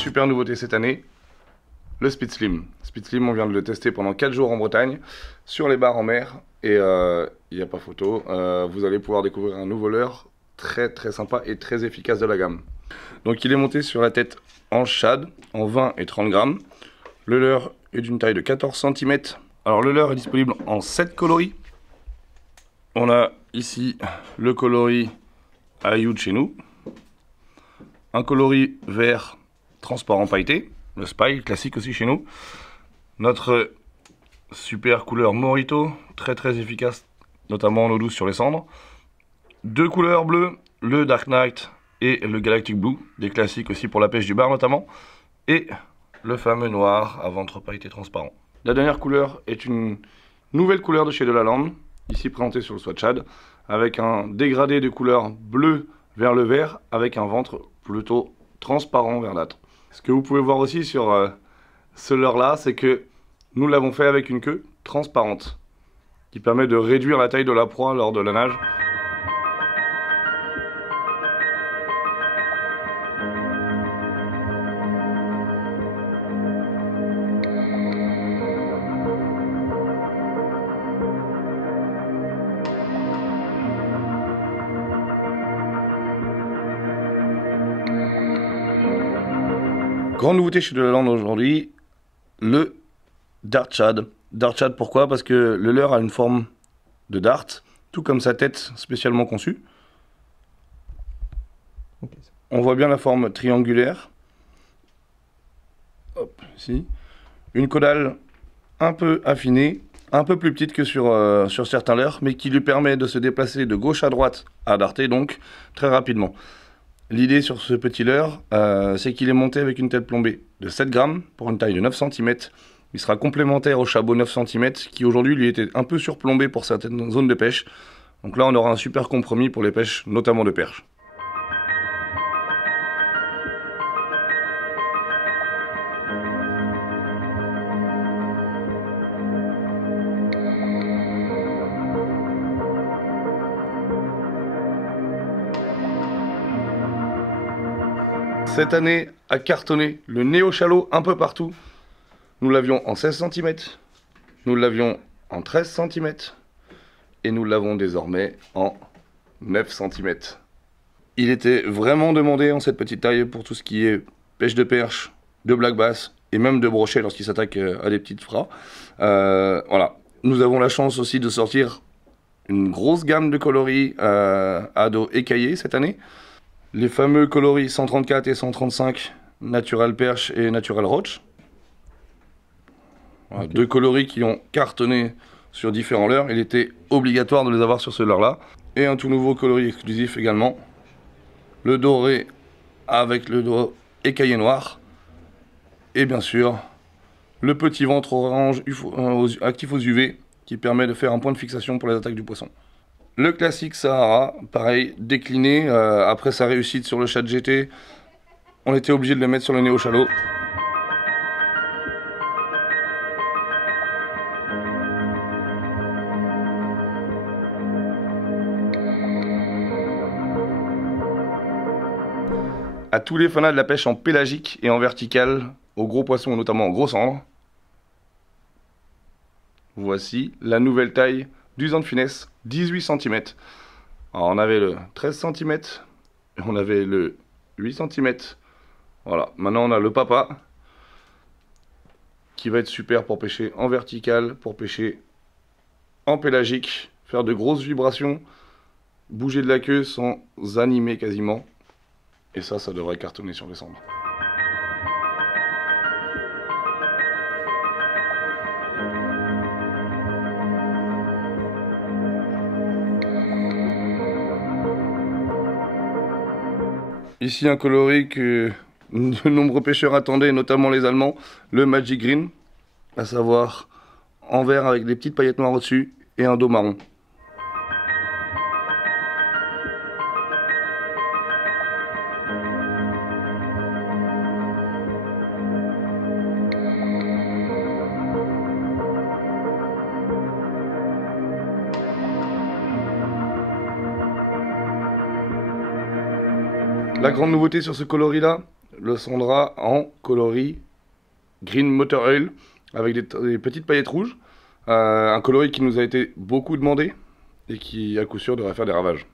super nouveauté cette année, le Speed Slim. Speed Slim, on vient de le tester pendant 4 jours en Bretagne, sur les bars en mer, et il n'y a pas photo. Vous allez pouvoir découvrir un nouveau leurre très sympa et très efficace de la gamme. Donc il est monté sur la tête en shad, en 20 et 30 grammes. Le leurre est d'une taille de 14 cm. Alors le leurre est disponible en 7 coloris. On a ici le coloris Ayu de chez nous, un coloris vert transparent pailleté, le Spy classique aussi chez nous, notre super couleur Morito, très efficace, notamment en eau douce sur les cendres, deux couleurs bleues, le Dark Knight et le Galactic Blue, des classiques aussi pour la pêche du bar notamment, et le fameux noir à ventre pailleté transparent. La dernière couleur est une nouvelle couleur de chez Delaland, ici présentée sur le Swatchad, avec un dégradé de couleur bleu vers le vert, avec un ventre plutôt transparent verdâtre. Ce que vous pouvez voir aussi sur ce leurre là, c'est que nous l'avons fait avec une queue transparente, qui permet de réduire la taille de la proie lors de la nage. Grande nouveauté chez Delaland aujourd'hui, le Dart Shad. Dart Shad, pourquoi? Parce que le leurre a une forme de dart, tout comme sa tête spécialement conçue. On voit bien la forme triangulaire. Hop, ici. Une caudale un peu affinée, un peu plus petite que sur certains leurres, mais qui lui permet de se déplacer de gauche à droite, à darter donc, très rapidement. L'idée sur ce petit leurre, c'est qu'il est monté avec une tête plombée de 7 grammes pour une taille de 9 cm. Il sera complémentaire au chabot 9 cm qui aujourd'hui lui était un peu surplombé pour certaines zones de pêche. Donc là on aura un super compromis pour les pêches, notamment de perche. Cette année a cartonné le Neo Shallow un peu partout. Nous l'avions en 16 cm, nous l'avions en 13 cm et nous l'avons désormais en 9 cm. Il était vraiment demandé en cette petite taille pour tout ce qui est pêche de perche, de black bass et même de brochet lorsqu'il s'attaque à des petites fras. Voilà. Nous avons la chance aussi de sortir une grosse gamme de coloris à dos écaillés cette année. Les fameux coloris 134 et 135, Natural Perche et Natural Roach. Voilà, okay. Deux coloris qui ont cartonné sur différents leurres. Il était obligatoire de les avoir sur ce leurre-là. Et un tout nouveau coloris exclusif également. Le doré avec le dos écaillé noir. Et bien sûr, le petit ventre orange actif aux UV qui permet de faire un point de fixation pour les attaques du poisson. Le classique Sahara, pareil, décliné, après sa réussite sur le Shad GT, on était obligé de le mettre sur le Neo Shallow. À tous les fanats de la pêche en pélagique et en verticale, aux gros poissons, notamment en gros cendres, voici la nouvelle taille du Zand Finesse, 18 cm. Alors on avait le 13 cm, et on avait le 8 cm. Voilà, maintenant on a le papa, qui va être super pour pêcher en vertical, pour pêcher en pélagique, faire de grosses vibrations, bouger de la queue sans animer quasiment. Et ça devrait cartonner sur les cendres. Ici un coloris que de nombreux pêcheurs attendaient, notamment les Allemands, le Magic Green, à savoir en vert avec des petites paillettes noires au-dessus et un dos marron. La grande nouveauté sur ce coloris là, le Sondra en coloris Green Motor Oil avec des petites paillettes rouges. Un coloris qui nous a été beaucoup demandé et qui à coup sûr devrait faire des ravages.